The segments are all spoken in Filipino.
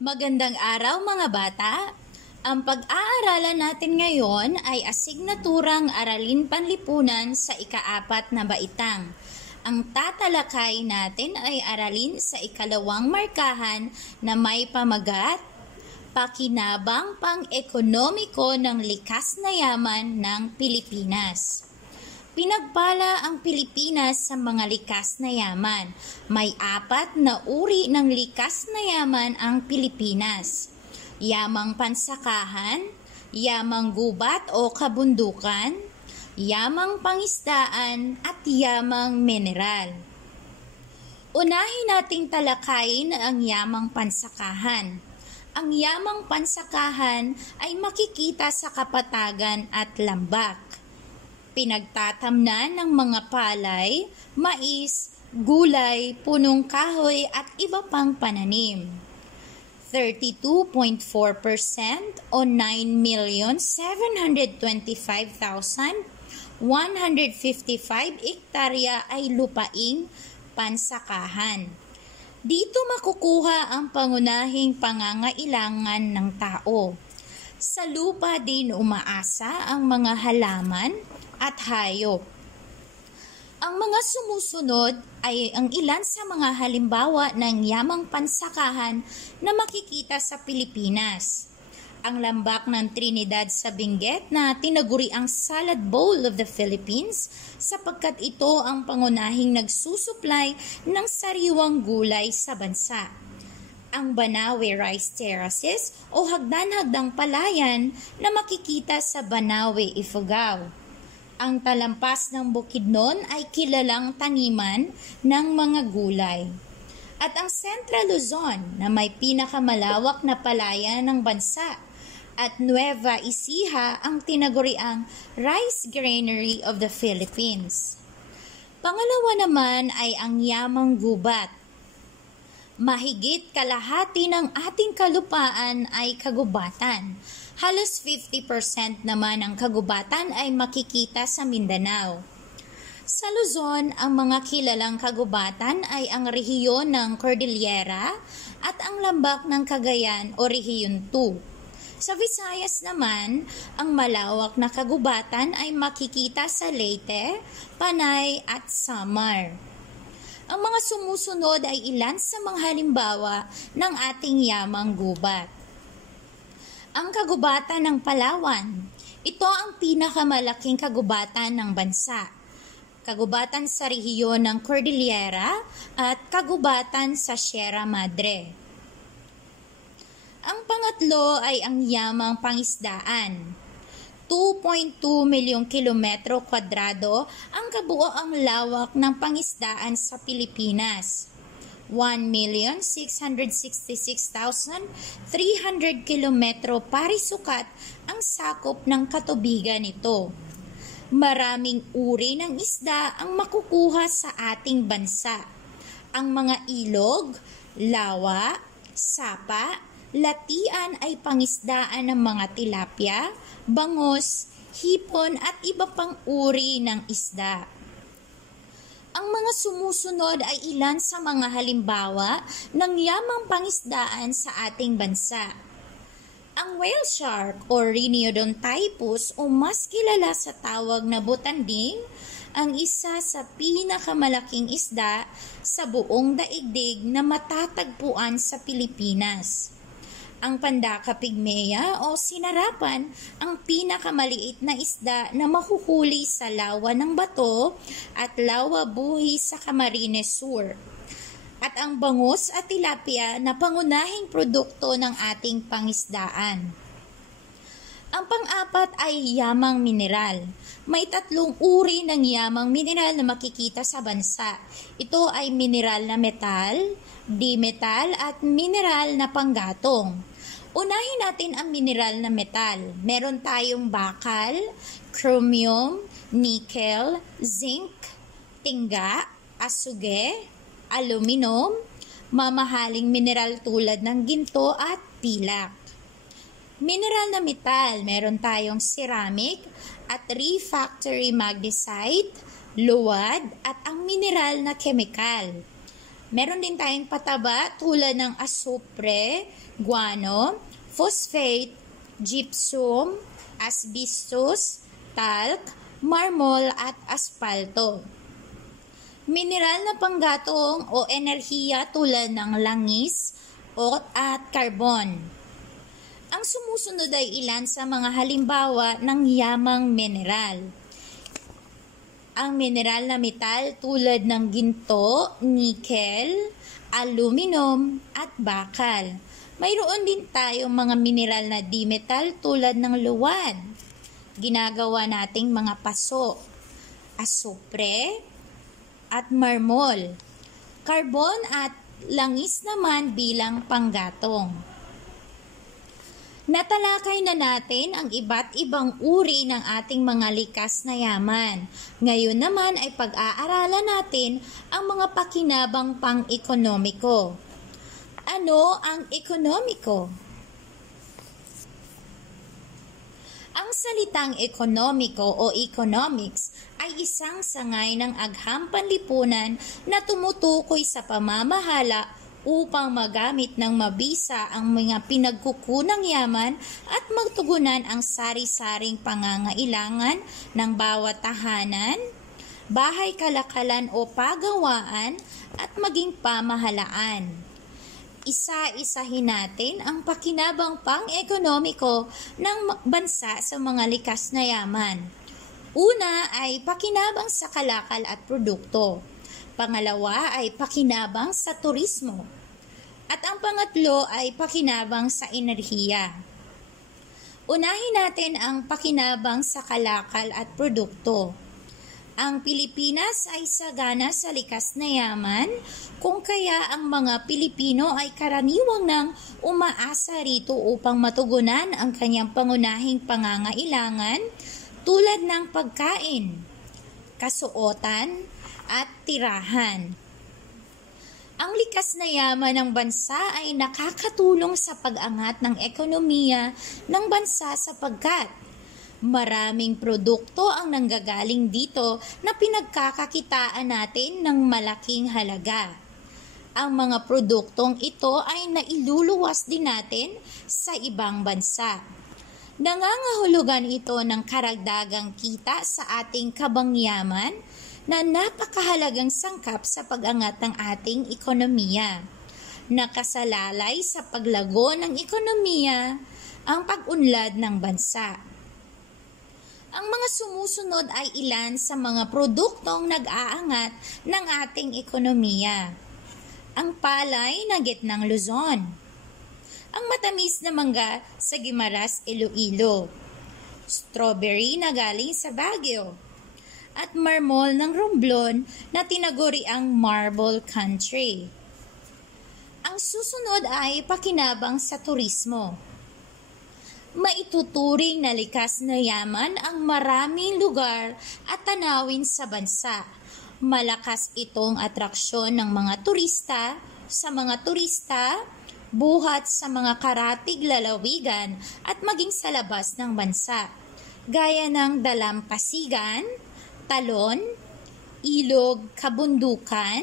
Magandang araw mga bata! Ang pag-aaralan natin ngayon ay asignaturang Aralin Panlipunan sa ika-4 na baitang. Ang tatalakay natin ay aralin sa ikalawang markahan na may pamagat, Pakinabang pang-ekonomiko ng likas na yaman ng Pilipinas. Pinagpala ang Pilipinas sa mga likas na yaman. May 4 na uri ng likas na yaman ang Pilipinas. Yamang pansakahan, yamang gubat o kabundukan, yamang pangisdaan at yamang mineral. Unahin nating talakayin ang yamang pansakahan. Ang yamang pansakahan ay makikita sa kapatagan at lambak. Pinagtatamnan ng mga palay, mais, gulay, punong kahoy at iba pang pananim. 32.4% o 9,725,155 ektarya ay lupaing pansakahan. Dito makukuha ang pangunahing pangangailangan ng tao. Sa lupa din umaasa ang mga halaman at hayop. Ang mga sumusunod ay ang ilan sa mga halimbawa ng yamang pansakahan na makikita sa Pilipinas. Ang lambak ng Trinidad sa Benguet na tinaguri ang salad bowl of the Philippines sapagkat ito ang pangunahing nagsusupply ng sariwang gulay sa bansa. Ang Banawe Rice Terraces o hagdan-hagdang palayan na makikita sa Banawe, Ifugao. Ang talampas ng Bukidnon ay kilalang taniman ng mga gulay. At ang Central Luzon na may pinakamalawak na palayan ng bansa at Nueva Ecija ang tinaguriang Rice Granary of the Philippines. Pangalawa naman ay ang yamang gubat. Mahigit kalahati ng ating kalupaan ay kagubatan. Halos 50% naman ng kagubatan ay makikita sa Mindanao. Sa Luzon, ang mga kilalang kagubatan ay ang rehiyon ng Cordillera at ang lambak ng Cagayan o Rehiyon 2. Sa Visayas naman, ang malawak na kagubatan ay makikita sa Leyte, Panay at Samar. Ang mga sumusunod ay ilan sa mga halimbawa ng ating yamang gubat. Ang kagubatan ng Palawan. Ito ang pinakamalaking kagubatan ng bansa. Kagubatan sa rehiyon ng Cordillera at kagubatan sa Sierra Madre. Ang pangatlo ay ang yamang pangisdaan. 2.2 milyong kilometro kwadrado ang kabuoang lawak ng pangisdaan sa Pilipinas. 1,666,300 kilometro parisukat ang sakop ng katubigan nito. Maraming uri ng isda ang makukuha sa ating bansa. Ang mga ilog, lawa, sapa, latian ay pangisdaan ng mga tilapia, bangos, hipon at iba pang uri ng isda. Ang mga sumusunod ay ilan sa mga halimbawa ng yamang pangisdaan sa ating bansa. Ang whale shark o Rhiniodon typus o mas kilala sa tawag na butanding, ang isa sa pinakamalaking isda sa buong daigdig na matatagpuan sa Pilipinas. Ang Pandaka pygmaea o sinarapan, ang pinakamaliit na isda na mahuhuli sa lawa ng bato at lawa buhi sa Camarines Sur. At ang bangus at tilapia na pangunahing produkto ng ating pangisdaan. Ang pang-apat ay yamang mineral. May 3 uri ng yamang mineral na makikita sa bansa. Ito ay mineral na metal, di-metal at mineral na panggatong. Unahin natin ang mineral na metal. Meron tayong bakal, chromium, nickel, zinc, tingga, asuge, aluminum, mamahaling mineral tulad ng ginto at pilak. Mineral na metal, meron tayong ceramic at refractory magnesite, luwad at ang mineral na chemical. Meron din tayong pataba tulad ng asupre, guano, phosphate, gypsum, asbestos, talc, marmol at aspalto. Mineral na panggatong o enerhiya tulad ng langis at karbon. Ang sumusunod ay ilan sa mga halimbawa ng yamang mineral. Ang mineral na metal tulad ng ginto, nickel, aluminum at bakal. Mayroon din tayong mga mineral na di-metal tulad ng luwad. Ginagawa nating mga paso, asupre at marmol. Carbon at langis naman bilang panggatong. Natalakay na natin ang iba't ibang uri ng ating mga likas na yaman. Ngayon naman ay pag-aaralan natin ang mga pakinabang pang-ekonomiko. Ano ang ekonomiko? Ang salitang ekonomiko o economics ay isang sangay ng agham panlipunan na tumutukoy sa pamamahala upang magamit ng mabisa ang mga pinagkukunang yaman at magtugunan ang sari-saring pangangailangan ng bawat tahanan, bahay kalakalan o pagawaan at maging pamahalaan. Isa-isahin natin ang pakinabang pang-ekonomiko ng bansa sa mga likas na yaman. Una ay pakinabang sa kalakal at produkto. Pangalawa ay pakinabang sa turismo. At ang pangatlo ay pakinabang sa enerhiya. Unahin natin ang pakinabang sa kalakal at produkto. Ang Pilipinas ay sagana sa likas na yaman, kung kaya ang mga Pilipino ay karaniwang nang umaasa rito upang matugunan ang kanyang pangunahing pangangailangan tulad ng pagkain, kasuotan, at tirahan. Ang likas na yaman ng bansa ay nakakatulong sa pag-angat ng ekonomiya ng bansa sapagkat maraming produkto ang nanggagaling dito na pinagkakakitaan natin ng malaking halaga. Ang mga produktong ito ay nailuluwas din natin sa ibang bansa. Nangangahulugan ito ng karagdagang kita sa ating kabangyaman na napakahalagang sangkap sa pag-angat ng ating ekonomiya. Nakasalalay sa paglago ng ekonomiya ang pag-unlad ng bansa. Ang mga sumusunod ay ilan sa mga produktong nag-aangat ng ating ekonomiya. Ang palay na gitnang Luzon. Ang matamis na mangga sa Guimaras, Iloilo. Strawberry na galing sa Baguio. At marmol ng Romblon na tinaguriang Marble Country. Ang susunod ay pakinabang sa turismo. Maituturing na likas na yaman ang maraming lugar at tanawin sa bansa. Malakas itong atraksyon ng mga turista, buhat sa mga karatig lalawigan at maging sa labas ng bansa, gaya ng dalampasigan, talon, ilog, kabundukan,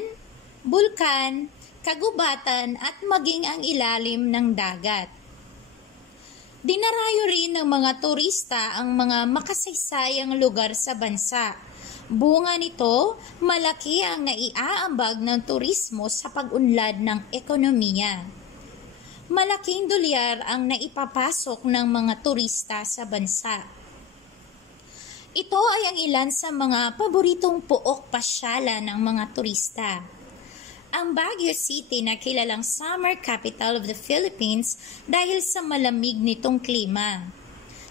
bulkan, kagubatan at maging ang ilalim ng dagat. Dinarayo rin ng mga turista ang mga makasaysayang lugar sa bansa. Bunga nito, malaki ang naiaambag ng turismo sa pag-unlad ng ekonomiya. Malaking dolyar ang naipapasok ng mga turista sa bansa. Ito ay ang ilan sa mga paboritong puok pasyalan ng mga turista. Ang Baguio City na kilalang summer capital of the Philippines dahil sa malamig nitong klima.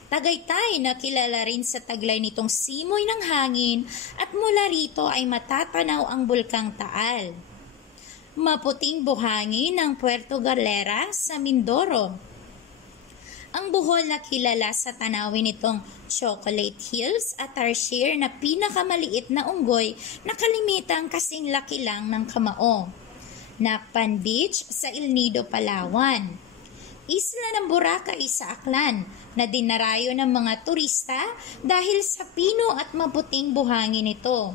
Tagaytay na kilala rin sa taglay nitong simoy ng hangin at mula rito ay matatanaw ang Bulkang Taal. Maputing buhangin ng Puerto Galera sa Mindoro. Ang Bohol na kilala sa tanawin nitong Chocolate Hills at Tarsier na pinakamaliit na unggoy na kalimitang kasing laki lang ng kamao. Nakpan Beach sa El Nido, Palawan. Isla ng Boracay sa Aklan na dinarayo ng mga turista dahil sa pino at maputing buhangin nito.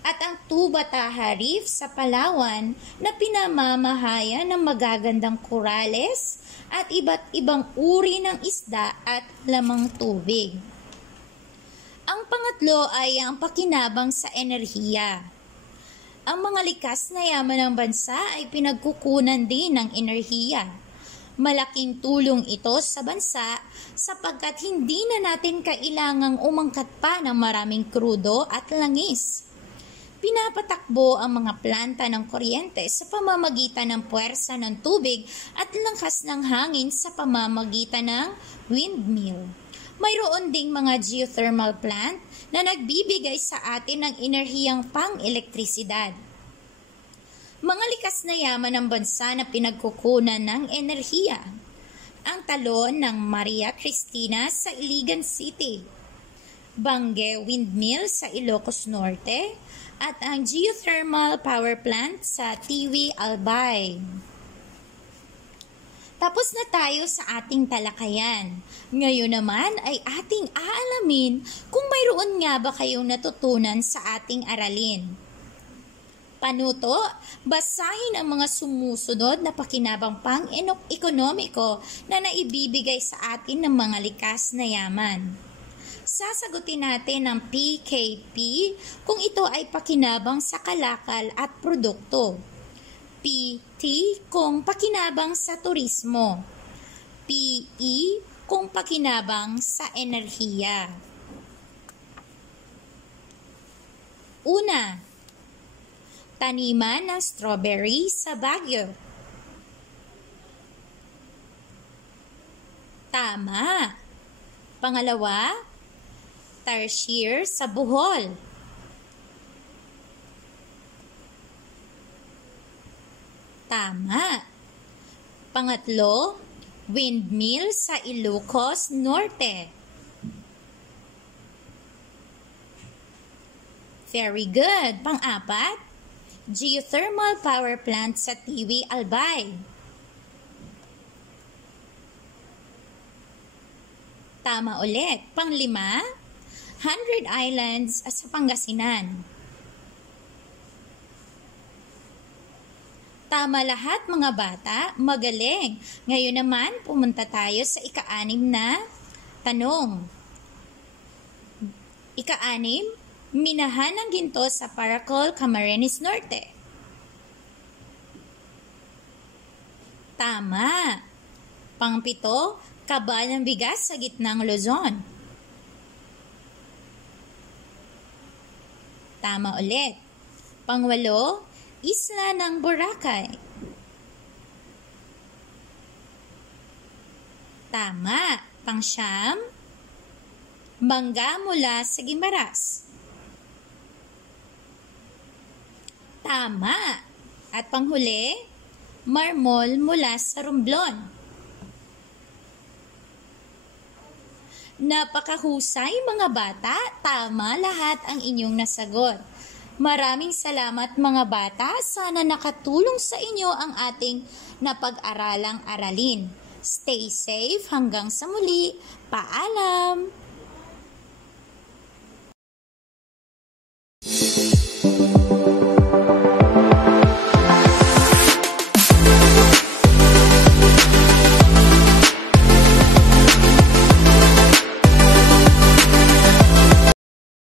at ang Tubataha Reef sa Palawan na pinamamahayan ng magagandang korales at iba't ibang uri ng isda at lamang tubig. Ang pangatlo ay ang pakinabang sa enerhiya. Ang mga likas na yaman ng bansa ay pinagkukunan din ng enerhiya. Malaking tulong ito sa bansa sapagkat hindi na natin kailangang umangkat pa ng maraming krudo at langis. Pinapatakbo ang mga planta ng kuryente sa pamamagitan ng puwersa ng tubig at lakas ng hangin sa pamamagitan ng windmill. Mayroon ding mga geothermal plant na nagbibigay sa atin ng enerhiyang pang-elektrisidad. Mga likas na yaman ng bansa na pinagkukunan ng enerhiya. Ang talon ng Maria Cristina sa Iligan City, Bangue Windmill sa Ilocos Norte, at ang geothermal power plant sa Tiwi, Albay. Tapos na tayo sa ating talakayan. Ngayon naman ay ating aalamin kung mayroon nga ba kayong natutunan sa ating aralin. Panuto, basahin ang mga sumusunod na pakinabang pang-ekonomiko na naibibigay sa atin ng mga likas na yaman. Sasagutin natin ang PKP kung ito ay pakinabang sa kalakal at produkto. PT kung pakinabang sa turismo. PE kung pakinabang sa enerhiya. Una, taniman ng strawberry sa Baguio. Tama. Pangalawa, tarsier sa Bohol. Tama. Pangatlo, windmill sa Ilocos Norte. Very good. Pang-apat, geothermal power plant sa Tiwi, Albay. Tama ulit. Pang-lima, 100 Islands sa Pangasinan. Tama lahat mga bata, magaling. Ngayon naman, pumunta tayo sa ika-anim na tanong. Ika-anim, minahan ng ginto sa Paracol, Camarines Norte. Tama. Pang-pito, kabal ng bigas sa gitnang Luzon. Tama ulit. Pang-walo, isla ng Boracay. Tama. Pang-siyam, mangga mula sa Guimaras. Tama. At panghuli, marmol mula sa Romblon. Napakahusay mga bata, tama lahat ang inyong nasagot. Maraming salamat mga bata, sana nakatulong sa inyo ang ating napag-aralang aralin. Stay safe hanggang sa muli. Paalam!